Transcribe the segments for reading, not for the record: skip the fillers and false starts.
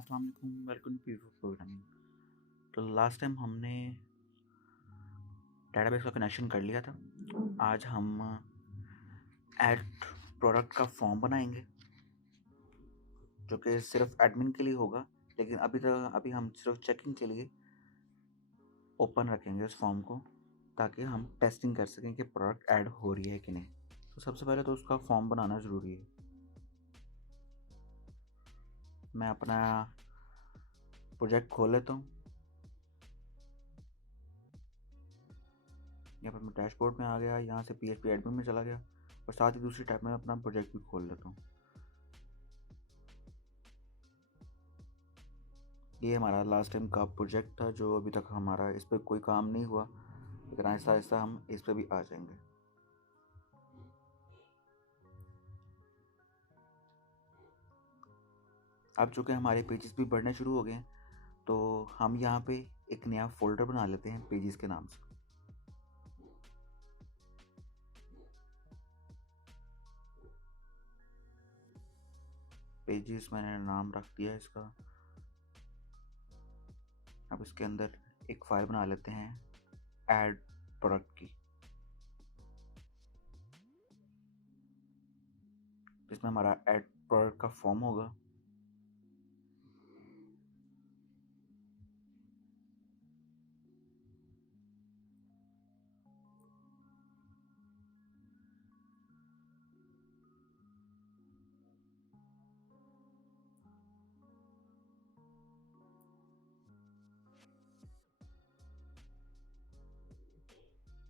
अस्सलाम वालेकुम, welcome to people programming. तो लास्ट टाइम हमने डेटाबेस का कनेक्शन कर लिया था। आज हम ऐड प्रोडक्ट का फॉर्म बनाएंगे जो कि सिर्फ एडमिन के लिए होगा, लेकिन अभी हम सिर्फ चेकिंग के लिए ओपन रखेंगे उस फॉर्म को, ताकि हम टेस्टिंग कर सकें कि प्रोडक्ट ऐड हो रही है कि नहीं। तो सबसे पहले तो उसका फॉर्म बनाना ज़रूरी है। मैं अपना प्रोजेक्ट खोल लेता हूँ। यहाँ पर मैं डैशबोर्ड में आ गया, यहाँ से PHP एडमिन में चला गया और साथ ही दूसरी टैब में अपना प्रोजेक्ट भी खोल लेता हूँ। ये हमारा लास्ट टाइम का प्रोजेक्ट था जो अभी तक हमारा इस पर कोई काम नहीं हुआ, लेकिन आहिस्ता आहिस्ता हम इस पर भी आ जाएंगे। अब चूँकि हमारे पेजेस भी बढ़ने शुरू हो गए हैं, तो हम यहाँ पे एक नया फोल्डर बना लेते हैं पेजेस के नाम से। पेजेस मैंने नाम रख दिया इसका। अब इसके अंदर एक फाइल बना लेते हैं ऐड प्रोडक्ट की, जिसमें हमारा ऐड प्रोडक्ट का फॉर्म होगा।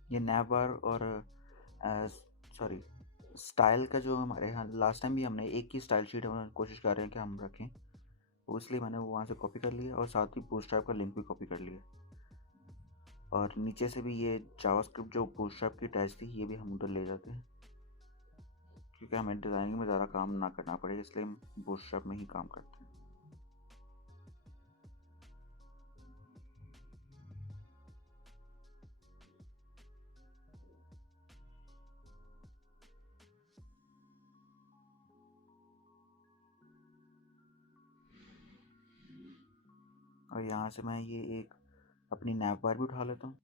ये नैवबार और सॉरी स्टाइल का जो हमारे यहाँ लास्ट टाइम भी हमने एक ही स्टाइल शीट हम कोशिश कर रहे हैं कि हम रखें, तो इसलिए मैंने वो वहाँ से कॉपी कर लिया और साथ ही बूटस्ट्रैप का लिंक भी कॉपी कर लिया। और नीचे से भी ये जावास्क्रिप्ट जो बूटस्ट्रैप की अटैच थी, ये भी हम उधर ले जाते हैं, क्योंकि हमें डिज़ाइनिंग में ज़्यादा काम ना करना पड़े, इसलिए हम बूटस्ट्रैप में ही काम करते हैं। और यहाँ से मैं ये एक अपनी नैव बार भी उठा लेता हूँ।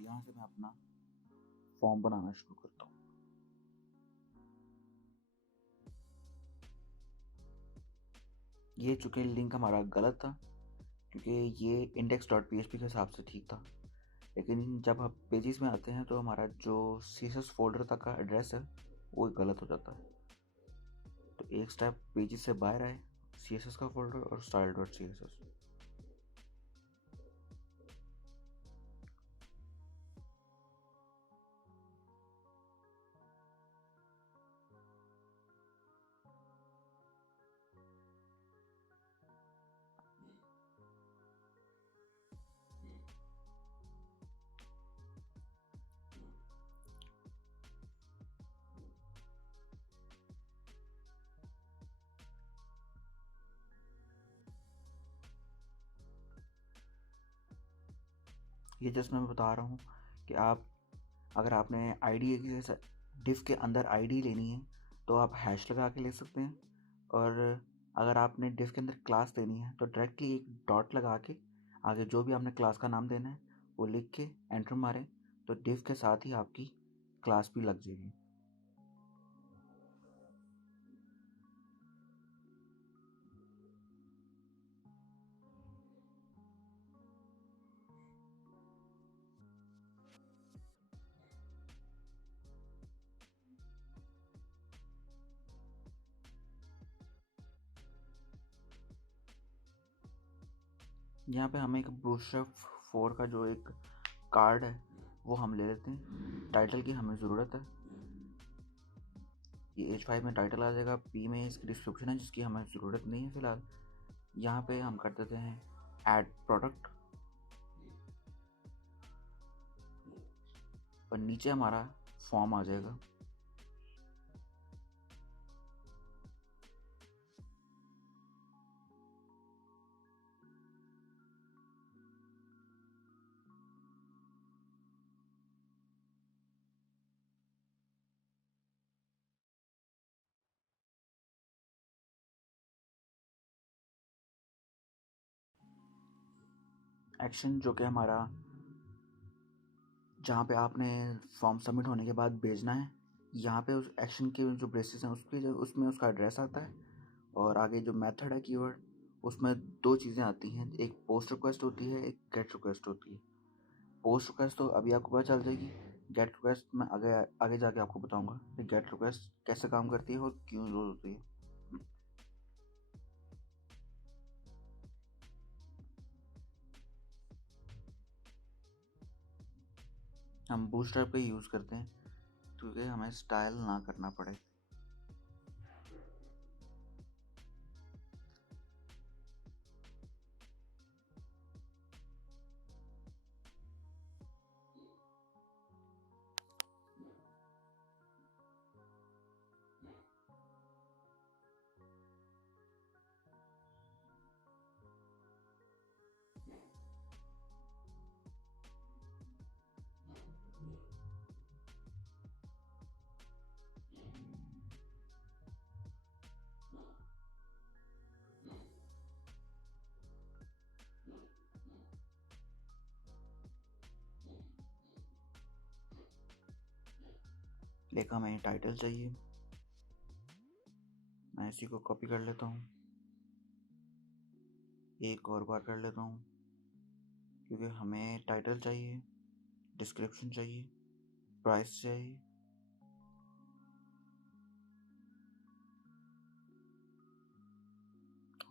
यहाँ से मैं अपना फॉर्म बनाना शुरू करता हूँ। ये चूँकि लिंक हमारा गलत था, क्योंकि ये index.php के हिसाब से ठीक था, लेकिन जब हम पेजेस में आते हैं तो हमारा जो CSS फोल्डर तक का एड्रेस है वो गलत हो जाता है। तो एक स्टेप पेजेस से बाहर आए, CSS का फोल्डर और style.css। ये जस्ट मैं बता रहा हूँ कि आप अगर आपने आईडी डिफ के अंदर आईडी लेनी है तो आप हैश लगा के ले सकते हैं, और अगर आपने डिफ के अंदर क्लास लेनी है तो डायरेक्टली एक डॉट लगा के आगे जो भी आपने क्लास का नाम देना है वो लिख के एंटर मारें, तो डिफ के साथ ही आपकी क्लास भी लग जाएगी। यहाँ पे हमें एक बूटस्ट्रैप 4 का जो एक कार्ड है वो हम ले लेते हैं। टाइटल की हमें ज़रूरत है। ये H5 में टाइटल आ जाएगा, P में इसकी डिस्क्रिप्शन है जिसकी हमें ज़रूरत नहीं है फ़िलहाल। यहाँ पे हम कर देते हैं ऐड प्रोडक्ट। और नीचे हमारा फॉर्म आ जाएगा। एक्शन जो कि हमारा जहाँ पे आपने फॉर्म सबमिट होने के बाद भेजना है, यहाँ पे उस एक्शन के जो ब्रेसेस हैं उसमें उसका एड्रेस आता है। और आगे जो मेथड है कीवर्ड, उसमें दो चीज़ें आती हैं, एक पोस्ट रिक्वेस्ट होती है, एक गेट रिक्वेस्ट होती है। पोस्ट रिक्वेस्ट तो अभी आपको पता चल जाएगी, गेट रिक्वेस्ट मैं आगे आगे जाके आपको बताऊंगा कि गेट रिक्वेस्ट कैसे काम करती है और क्यों यूज होती है। हम बूटस्ट्रैप का यूज़ करते हैं क्योंकि हमें स्टाइल ना करना पड़े। लेकिन हमें टाइटल चाहिए, मैं इसी को कॉपी कर लेता हूँ, एक और बार कर लेता हूँ, क्योंकि हमें टाइटल चाहिए, डिस्क्रिप्शन चाहिए, प्राइस चाहिए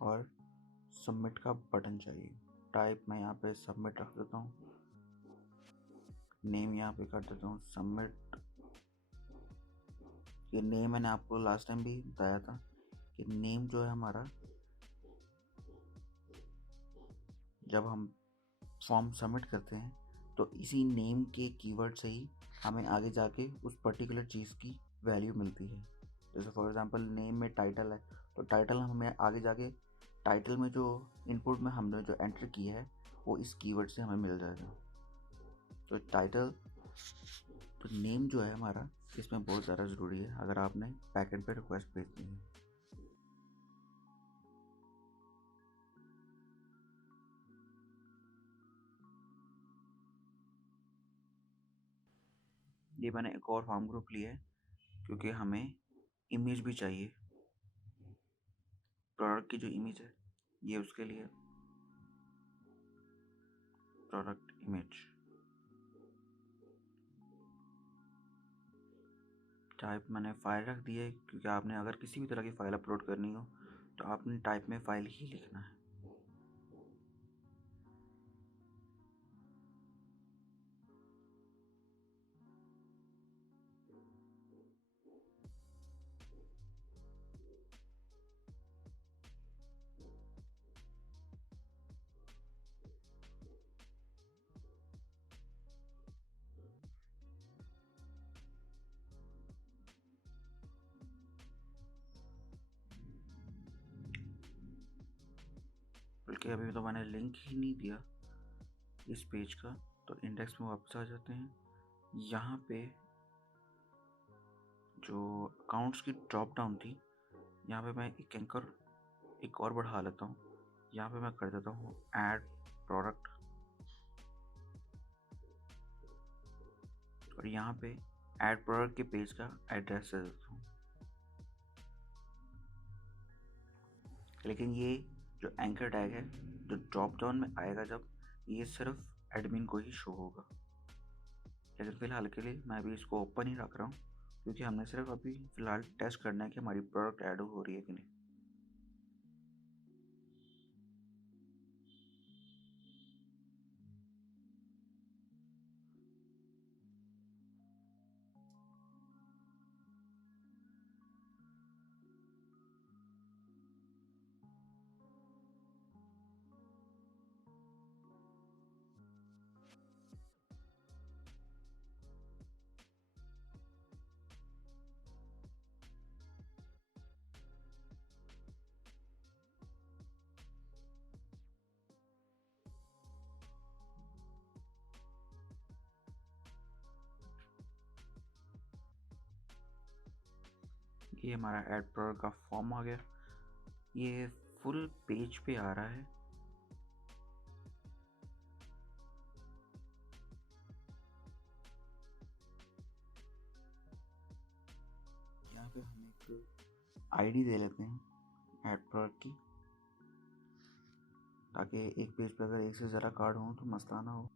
और सबमिट का बटन चाहिए। टाइप मैं यहाँ पे सबमिट रख देता हूँ, नेम यहाँ पे कर देता हूँ सबमिट। ये नेम मैंने आपको लास्ट टाइम भी बताया था कि नेम जो है हमारा, जब हम फॉर्म सबमिट करते हैं तो इसी नेम के कीवर्ड से ही हमें आगे जाके उस पर्टिकुलर चीज़ की वैल्यू मिलती है। जैसे फॉर एग्जांपल नेम में टाइटल है, तो टाइटल हमें आगे जाके टाइटल में जो इनपुट में हमने जो एंटर किया है वो इस कीवर्ड से हमें मिल जाएगा। तो टाइटल, तो नेम जो है हमारा इसमें बहुत ज़्यादा ज़रूरी है अगर आपने बैकएंड पे रिक्वेस्ट भेजनी है। ये मैंने एक और फॉर्म ग्रुप लिया है क्योंकि हमें इमेज भी चाहिए, प्रोडक्ट की जो इमेज है ये उसके लिए प्रोडक्ट इमेज। टाइप मैंने फाइल रख दी है क्योंकि आपने अगर किसी भी तरह की फ़ाइल अपलोड करनी हो तो आपने टाइप में फ़ाइल ही लिखना है। बल्कि अभी तो मैंने लिंक ही नहीं दिया इस पेज का, तो इंडेक्स में वापस आ जाते हैं। यहाँ पे जो अकाउंट्स की ड्रॉप डाउन थी, यहाँ पे मैं एक एंकर एक और बढ़ा लेता हूँ। यहाँ पे मैं कर देता हूँ ऐड प्रोडक्ट, और यहाँ पे ऐड प्रोडक्ट के पेज का एड्रेस दे देता हूँ। लेकिन ये जो एंकर टैग है जो ड्रॉप डाउन में आएगा जब, ये सिर्फ एडमिन को ही शो होगा। लेकिन फ़िलहाल के लिए मैं अभी इसको ओपन ही रख रहा हूँ क्योंकि हमने सिर्फ अभी फ़िलहाल टेस्ट करना है कि हमारी प्रोडक्ट ऐड हो रही है कि नहीं। ये हमारा ऐड प्रोडक्ट का फॉर्म आ गया। ये फुल पेज पे आ रहा है। यहाँ पे हम एक आईडी दे लेते हैं ऐड प्रोडक्ट की, ताकि एक पेज पे अगर एक से ज़्यादा कार्ड हो तो मसला ना हो।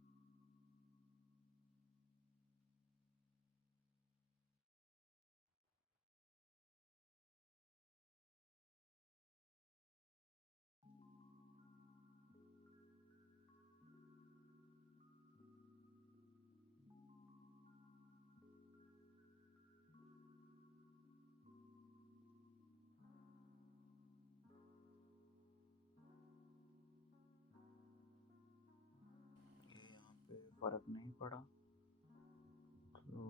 ये यहाँ पे फ़र्क नहीं पड़ा तो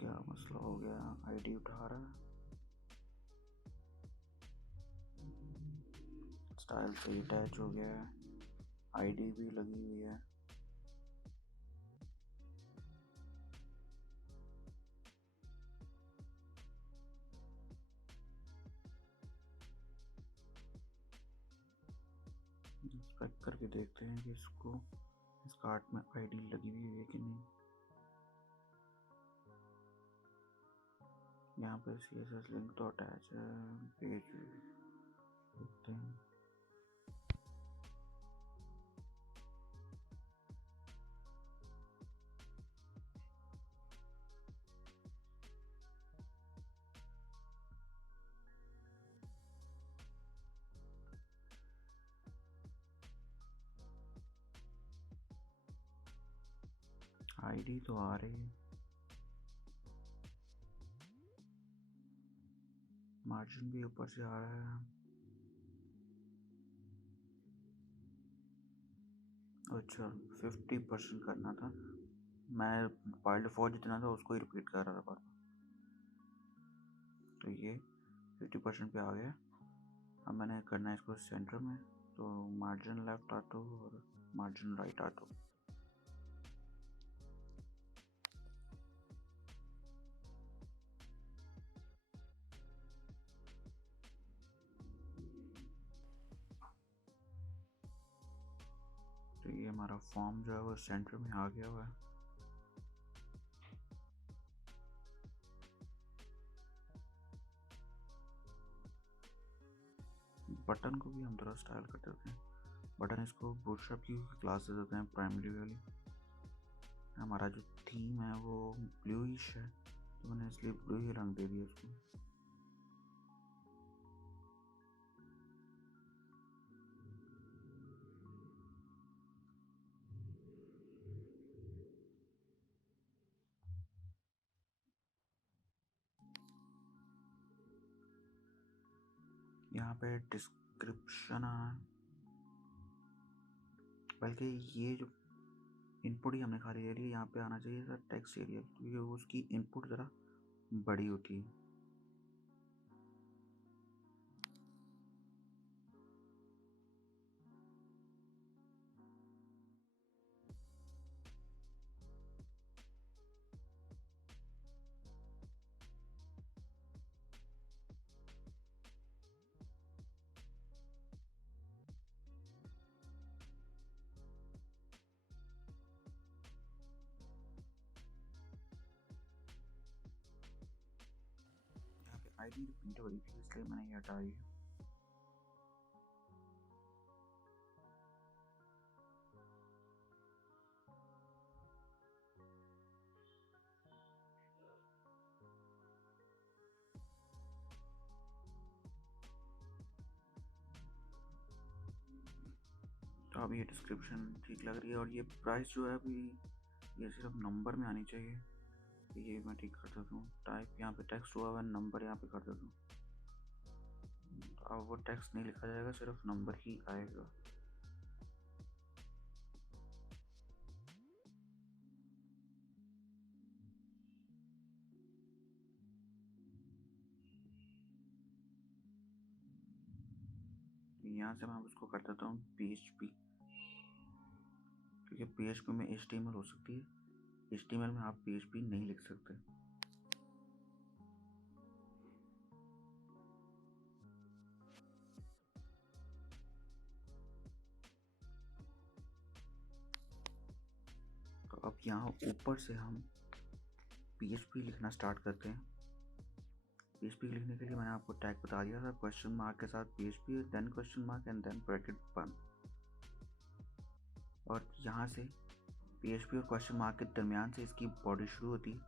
क्या मसला हो गया? आईडी उठा रहा है, स्टाइल से अटैच हो गया है, आईडी भी लगी हुई है। चेक करके देखते हैं कि इसको इस कार्ड में आईडी लगी हुई है कि नहीं। यहाँ पे CSS लिंक तो अटैच है, पेज देखते हैं। आईडी तो आ रही है, मार्जिन भी ऊपर से आ रहा है। अच्छा, 50% करना था, मैं बाय डिफॉल्ट जितना था उसको ही रिपीट कर रहा था। तो ये 50% पे आ गया। अब मैंने करना है इसको सेंटर में, तो मार्जिन लेफ्ट ऑटो और मार्जिन राइट ऑटो। तो ये हमारा फॉर्म जो है वो सेंटर में आ गया हुआ है। बटन को भी हम थोड़ा स्टाइल कर देते हैं। बटन इसको बूटस्ट्रैप की क्लास दे देते हैं, प्राइमरी वाली। हमारा जो थीम है वो ब्लूइश है, तो मैंने इसलिए ब्लू ही रंग दे दिया उसको। यहाँ पे डिस्क्रिप्शन है, बल्कि ये जो इनपुट ही हमने खाली ले लिया, यहाँ पे आना चाहिए था टेक्स्ट एरिया, क्योंकि उसकी इनपुट ज़रा बड़ी होती है। यहाँ पे आईडी रिपीट हो रही थी, इसलिए मैंने ये हटा दिया। तो अब ये डिस्क्रिप्शन ठीक लग रही है, और ये प्राइस जो है अभी ये सिर्फ नंबर में आनी चाहिए। तो ये मैं ठीक कर देता हूँ। टाइप यहाँ पे टेक्स्ट हुआ है, नंबर यहाँ पे कर देता हूँ। तो अब वो टेक्स्ट नहीं लिखा जाएगा, सिर्फ नंबर ही आएगा। यहाँ से मैं उसको कर देता हूँ PHP, क्योंकि PHP में HTML हो सकती है, HTML में आप PHP नहीं लिख सकते। अब यहाँ ऊपर से हम PHP लिखना स्टार्ट करते हैं। PHP लिखने के लिए मैंने आपको टैग बता दिया था, क्वेश्चन मार्क के साथ PHP, then question mark and then bracket बंद। और यहाँ से PHP और क्वेश्चन मार्क के दरमियान से इसकी बॉडी शुरू होती है।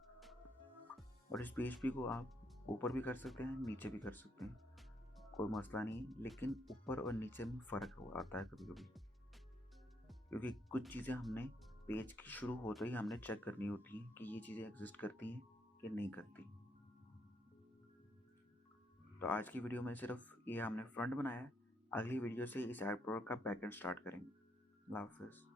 और इस PHP को आप ऊपर भी कर सकते हैं, नीचे भी कर सकते हैं, कोई मसला नहीं है। लेकिन ऊपर और नीचे में फ़र्क आता है कभी कभी, क्योंकि कुछ चीज़ें हमने पेज की शुरू होते ही हमने चेक करनी होती हैं कि ये चीज़ें एग्जिस्ट करती हैं कि नहीं करती। तो आज की वीडियो में सिर्फ ये हमने फ्रंट बनाया है। अगली वीडियो से इस ऐप प्रोडक्ट का बैकएंड स्टार्ट करेंगे। अल्लाह हाफिज़।